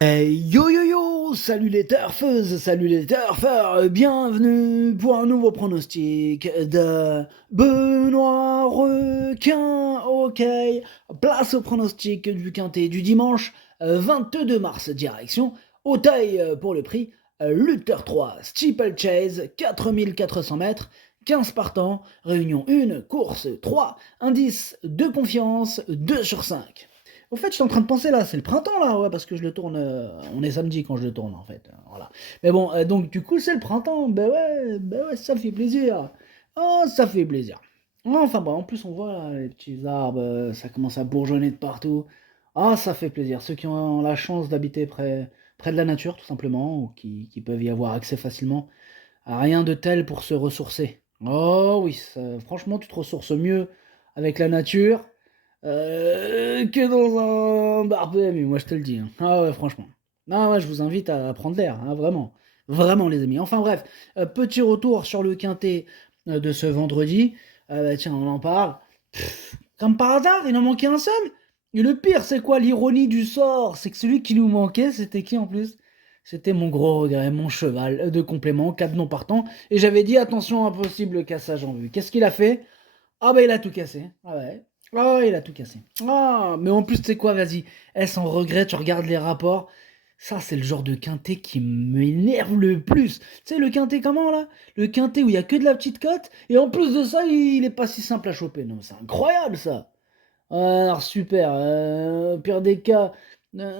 Yo yo yo, salut les turfeuses, salut les turfeurs, bienvenue pour un nouveau pronostic de Benoît Requin. Ok, place au pronostic du quintet du dimanche 22 mars, direction Auteuil pour le prix Luther 3, Steeplechase, 4400 mètres, 15 partants, réunion 1, course 3, indice de confiance 2 sur 5. Au fait, je suis en train de penser là, c'est le printemps là, ouais, parce que je le tourne. On est samedi quand je le tourne en fait. Voilà. Mais bon, donc du coup, c'est le printemps. Ben ouais, ça fait plaisir. Oh, ça fait plaisir. Enfin, bon, en plus, on voit là, les petits arbres, ça commence à bourgeonner de partout. Ah, ça fait plaisir. Ceux qui ont la chance d'habiter près de la nature, tout simplement, ou qui peuvent y avoir accès facilement, rien de tel pour se ressourcer. Oh oui, franchement, tu te ressources mieux avec la nature que dans un bar PMU, moi je te le dis, hein. Ah ouais, franchement. Ah ouais, je vous invite à prendre l'air, hein, vraiment. Vraiment, les amis. Enfin bref, petit retour sur le quintet de ce vendredi. Bah, tiens, on en parle. Comme par hasard, il en manquait un seul. Et le pire, c'est quoi l'ironie du sort? C'est que celui qui nous manquait, c'était qui en plus? C'était mon gros regret, mon cheval de complément, 4 non partants. Et j'avais dit, attention, impossible cassage en vue. Qu'est-ce qu'il a fait? Ah bah il a tout cassé. Ah ouais. Ah ouais, il a tout cassé. Ah, mais en plus, tu sais quoi, vas-y. Sans regret, tu regardes les rapports. Ça, c'est le genre de quintet qui m'énerve le plus. Tu sais, le quintet comment, là? Le quintet où il y a que de la petite cote, et en plus de ça, il est pas si simple à choper. Non, c'est incroyable, ça. Alors, super. Pire des cas. Non,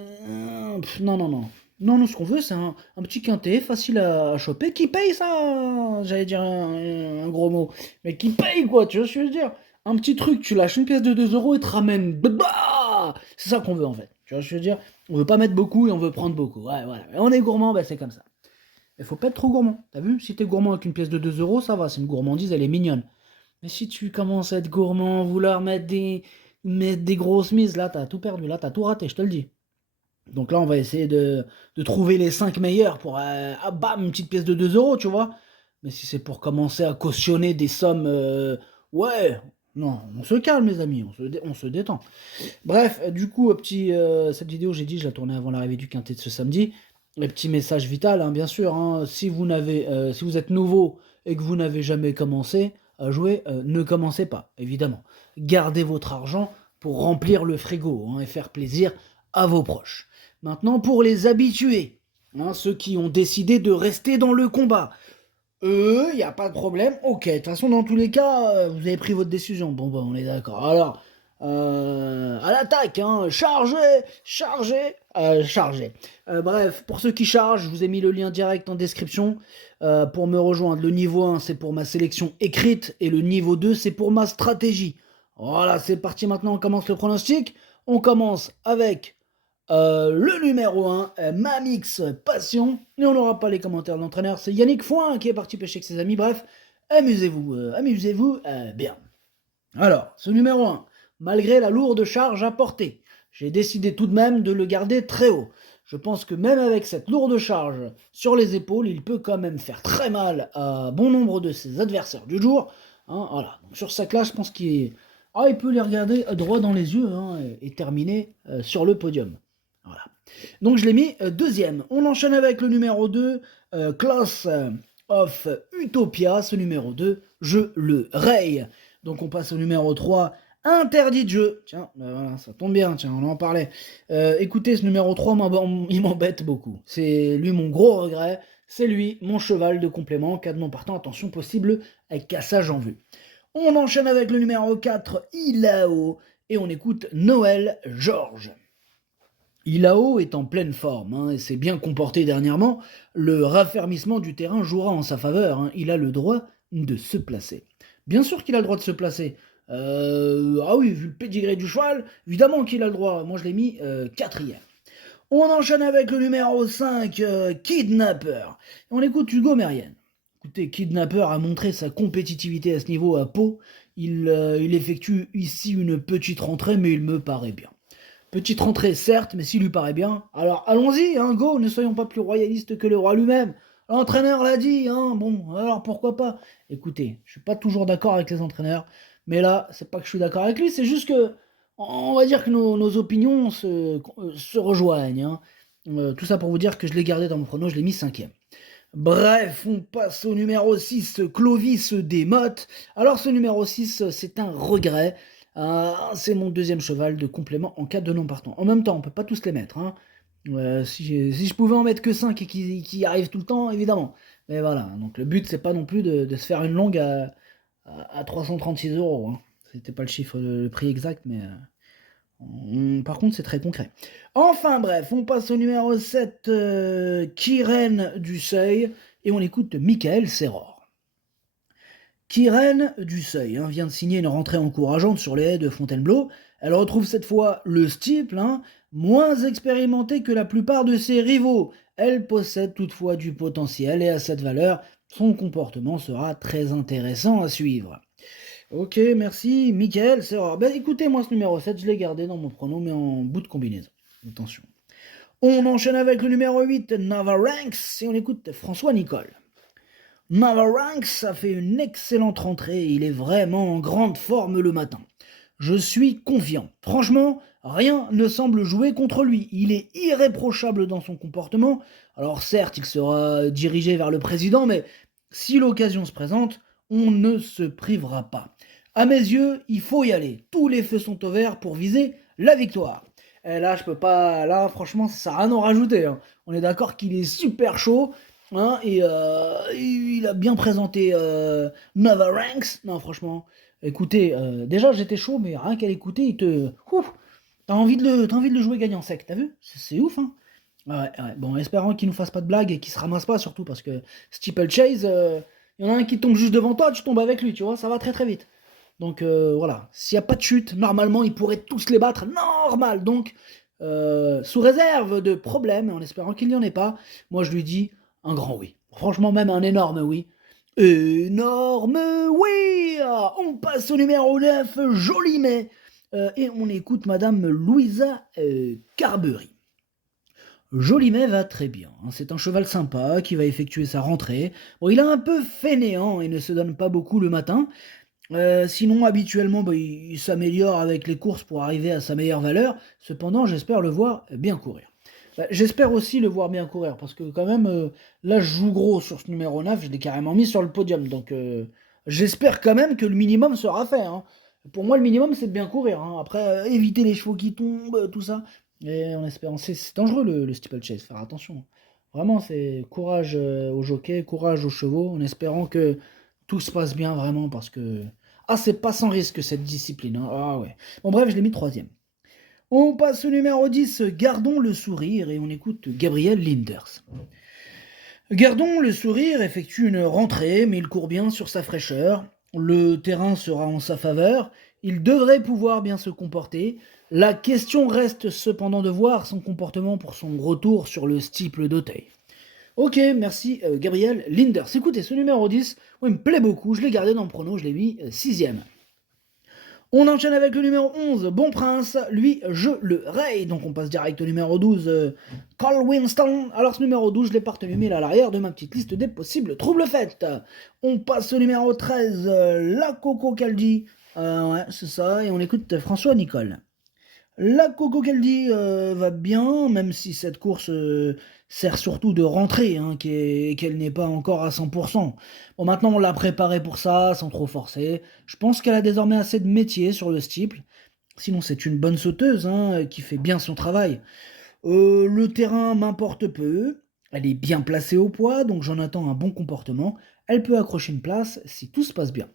non, non. Non, nous, ce qu'on veut, c'est un petit quintet facile à choper qui paye ça. J'allais dire un gros mot. Mais qui paye, quoi, tu vois ce que je veux dire? Un petit truc, tu lâches une pièce de 2 euros et te ramène. Bah, c'est ça qu'on veut, en fait. Tu vois ce que je veux dire? On veut pas mettre beaucoup et on veut prendre beaucoup. Ouais, voilà. Et on est gourmand, bah, c'est comme ça. Il faut pas être trop gourmand. T'as vu? Si t'es gourmand avec une pièce de 2 euros, ça va. C'est une gourmandise, elle est mignonne. Mais si tu commences à être gourmand, vouloir mettre des grosses mises, là, t'as tout perdu, là, t'as tout raté, je te le dis. Donc là, on va essayer de trouver les 5 meilleurs pour, ah, bam, une petite pièce de 2 euros, tu vois. Mais si c'est pour commencer à cautionner des sommes, ouais, non, on se calme, les amis, on se détend. Bref, du coup, cette vidéo, j'ai dit, je la tournais avant l'arrivée du quintet de ce samedi. Le petit message vital, hein, bien sûr, hein, si vous êtes nouveau et que vous n'avez jamais commencé à jouer, ne commencez pas, évidemment. Gardez votre argent pour remplir le frigo, hein, et faire plaisir à vos proches. Maintenant, pour les habitués, hein, ceux qui ont décidé de rester dans le combat, il n'y a pas de problème. Ok, de toute façon, dans tous les cas, vous avez pris votre décision. Bon, bah, on est d'accord. Alors, à l'attaque, hein. Chargez, chargez, chargez. Bref, pour ceux qui chargent, je vous ai mis le lien direct en description. Pour me rejoindre, le niveau 1, c'est pour ma sélection écrite. Et le niveau 2, c'est pour ma stratégie. Voilà, c'est parti maintenant, on commence le pronostic. On commence avec le numéro 1, Mamix Passion. Et on n'aura pas les commentaires de l'entraîneur, c'est Yannick Foin qui est parti pêcher avec ses amis. Bref, amusez-vous bien. Alors, ce numéro 1, malgré la lourde charge à porter, j'ai décidé tout de même de le garder très haut. Je pense que même avec cette lourde charge sur les épaules, il peut quand même faire très mal à bon nombre de ses adversaires du jour. Hein, voilà. Donc sur sa classe, je pense il peut les regarder droit dans les yeux, hein, et terminer sur le podium. Voilà. Donc je l'ai mis deuxième. On enchaîne avec le numéro 2, Class of Utopia. Ce numéro 2, je le raye. Donc on passe au numéro 3, interdit de jeu. Tiens, voilà, ça tombe bien, tiens, on en parlait. Écoutez, ce numéro 3, il m'embête beaucoup. C'est lui mon gros regret. C'est lui, mon cheval de complément, cas de non partant, attention possible, avec cassage en vue. On enchaîne avec le numéro 4, Ilao, et on écoute Noël Georges. Ilao est en pleine forme, hein, et s'est bien comporté dernièrement. Le raffermissement du terrain jouera en sa faveur, hein. Il a le droit de se placer. Bien sûr qu'il a le droit de se placer. Ah oui, vu le pédigré du cheval, évidemment qu'il a le droit. Moi, je l'ai mis quatrième. On enchaîne avec le numéro 5, Kidnapper. On écoute Hugo Mérienne. Écoutez, Kidnapper a montré sa compétitivité à ce niveau à Pau. Il effectue ici une petite rentrée, mais il me paraît bien. Petite rentrée, certes, mais s'il lui paraît bien. Alors allons-y, hein, go, ne soyons pas plus royalistes que le roi lui-même. L'entraîneur l'a dit, hein, bon, alors pourquoi pas. Écoutez, je suis pas toujours d'accord avec les entraîneurs, mais là, c'est pas que je suis d'accord avec lui, c'est juste que, on va dire que nos opinions se rejoignent, hein. Tout ça pour vous dire que je l'ai gardé dans mon prono, je l'ai mis 5e. Bref, on passe au numéro 6, Clovis Desmottes. Alors ce numéro 6, c'est un regret. C'est mon deuxième cheval de complément en cas de non partant. En même temps, on peut pas tous les mettre. Hein. Si je pouvais en mettre que 5 et qui arrivent tout le temps, évidemment. Mais voilà, donc le but c'est pas non plus de se faire une longue à 336 €. Hein. C'était pas le chiffre, le prix exact, mais par contre c'est très concret. Enfin bref, on passe au numéro 7, Kyrène du Seuil, et on écoute Michael Serror. Kyrène du Seuil vient de signer une rentrée encourageante sur les haies de Fontainebleau. Elle retrouve cette fois le steeple, moins expérimenté que la plupart de ses rivaux. Elle possède toutefois du potentiel et à cette valeur, son comportement sera très intéressant à suivre. Ok, merci, Michael Serror. Ben écoutez, moi ce numéro 7, je l'ai gardé dans mon prono, mais en bout de combinaison. Attention. On enchaîne avec le numéro 8, Navaranx, et on écoute François Nicole. Navaranx a fait une excellente rentrée, il est vraiment en grande forme le matin. Je suis confiant. Franchement, rien ne semble jouer contre lui. Il est irréprochable dans son comportement. Alors certes, il sera dirigé vers le président, mais si l'occasion se présente, on ne se privera pas. À mes yeux, il faut y aller. Tous les feux sont au vert pour viser la victoire. Et là, je peux pas. Là, franchement, ça n'a rien à rajouter. Hein. On est d'accord qu'il est super chaud. Et il a bien présenté Navaranx. Non, franchement, écoutez, déjà j'étais chaud, mais rien qu'à l'écouter, il te. Ouf, t'as envie de le jouer gagnant sec, t'as vu? C'est ouf, hein? Ouais. Bon, espérant qu'il nous fasse pas de blagues et qu'il se ramasse pas, surtout parce que Steeplechase, il y en a un qui tombe juste devant toi, tu tombes avec lui, tu vois, ça va très très vite. Donc voilà, s'il n'y a pas de chute, normalement ils pourraient tous les battre, normal. Donc, sous réserve de problèmes, en espérant qu'il n'y en ait pas, moi je lui dis un grand oui. Franchement, même un énorme oui. Énorme oui. On passe au numéro 9, Jolimet. Et on écoute Madame Louisa Carberry. Jolimet va très bien. C'est un cheval sympa qui va effectuer sa rentrée. Bon, il est un peu fainéant et ne se donne pas beaucoup le matin. Sinon, habituellement, il s'améliore avec les courses pour arriver à sa meilleure valeur. Cependant, j'espère le voir bien courir. J'espère aussi le voir bien courir, parce que quand même, là, je joue gros sur ce numéro 9, je l'ai carrément mis sur le podium. Donc, j'espère quand même que le minimum sera fait. Hein. Pour moi, le minimum, c'est de bien courir. Hein. Après, éviter les chevaux qui tombent, tout ça. Et en espérant, c'est dangereux le steeplechase, faire attention. Vraiment, c'est courage aux jockeys, courage aux chevaux, en espérant que tout se passe bien vraiment, parce que c'est pas sans risque cette discipline. Hein. Ah ouais. Bon bref, je l'ai mis 3e. On passe au numéro 10, Gardons le sourire, et on écoute Gabriel Linders. Gardons le sourire effectue une rentrée, mais il court bien sur sa fraîcheur. Le terrain sera en sa faveur. Il devrait pouvoir bien se comporter. La question reste cependant de voir son comportement pour son retour sur le steeple d'Auteuil. Ok, merci Gabriel Linders. Écoutez, ce numéro 10, il me plaît beaucoup, je l'ai gardé dans le prono, je l'ai mis 6e. On enchaîne avec le numéro 11, Bon Prince, lui, je le raye. Donc on passe direct au numéro 12, Carl Winston. Alors ce numéro 12, je l'ai pas retenu, mais il est à l'arrière de ma petite liste des possibles troubles faites. On passe au numéro 13, La Coco Caldi. Ouais, c'est ça, et on écoute François Nicole. La Coco Caldi va bien, même si cette course sert surtout de rentrée, qu'elle n'est pas encore à 100%. Bon, maintenant on l'a préparée pour ça, sans trop forcer. Je pense qu'elle a désormais assez de métier sur le steeple. Sinon c'est une bonne sauteuse, qui fait bien son travail. Le terrain m'importe peu. Elle est bien placée au poids, donc j'en attends un bon comportement. Elle peut accrocher une place si tout se passe bien.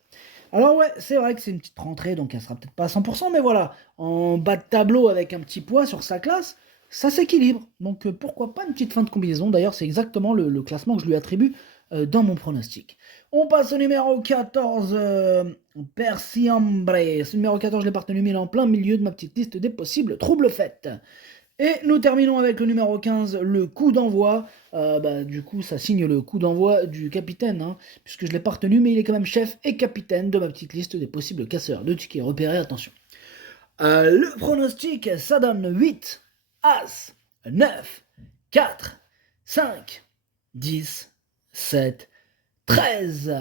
Alors ouais, c'est vrai que c'est une petite rentrée, donc elle sera peut-être pas à 100%, mais voilà, en bas de tableau avec un petit poids sur sa classe, ça s'équilibre. Donc pourquoi pas une petite fin de combinaison. D'ailleurs, c'est exactement le classement que je lui attribue dans mon pronostic. On passe au numéro 14, Persiambre. Ce numéro 14, je l'ai partenu, mais il est en plein milieu de ma petite liste des possibles troubles faites. Et nous terminons avec le numéro 15, le coup d'envoi. Du coup, ça signe le coup d'envoi du capitaine, puisque je ne l'ai pas retenu, mais il est quand même chef et capitaine de ma petite liste des possibles casseurs de tickets repérés. Attention. Le pronostic, ça donne 8, As, 9, 4, 5, 10, 7, 13.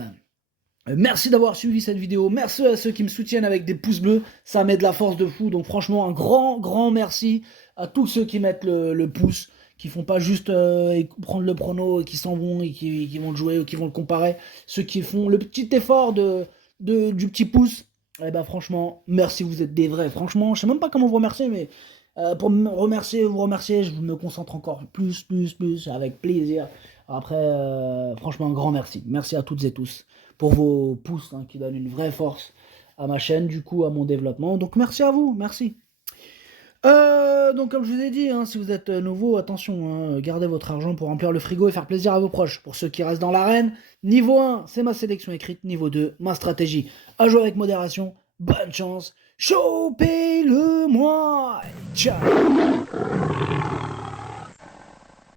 Merci d'avoir suivi cette vidéo, merci à ceux qui me soutiennent avec des pouces bleus, ça met de la force de fou, donc franchement un grand merci à tous ceux qui mettent le pouce, qui font pas juste prendre le prono et qui s'en vont et qui vont le jouer ou qui vont le comparer. Ceux qui font le petit effort du petit pouce. Eh ben franchement, merci, vous êtes des vrais. Franchement, je sais même pas comment vous remercier, mais pour me remercier, vous remercier, je me concentre encore plus, avec plaisir. Après, franchement, un grand merci. Merci à toutes et tous pour vos pouces qui donnent une vraie force à ma chaîne, du coup, à mon développement. Donc merci à vous, merci. Donc comme je vous ai dit, si vous êtes nouveau, attention, gardez votre argent pour remplir le frigo et faire plaisir à vos proches. Pour ceux qui restent dans l'arène, niveau 1, c'est ma sélection écrite, niveau 2, ma stratégie. À jouer avec modération, bonne chance, chopez-le moi, ciao.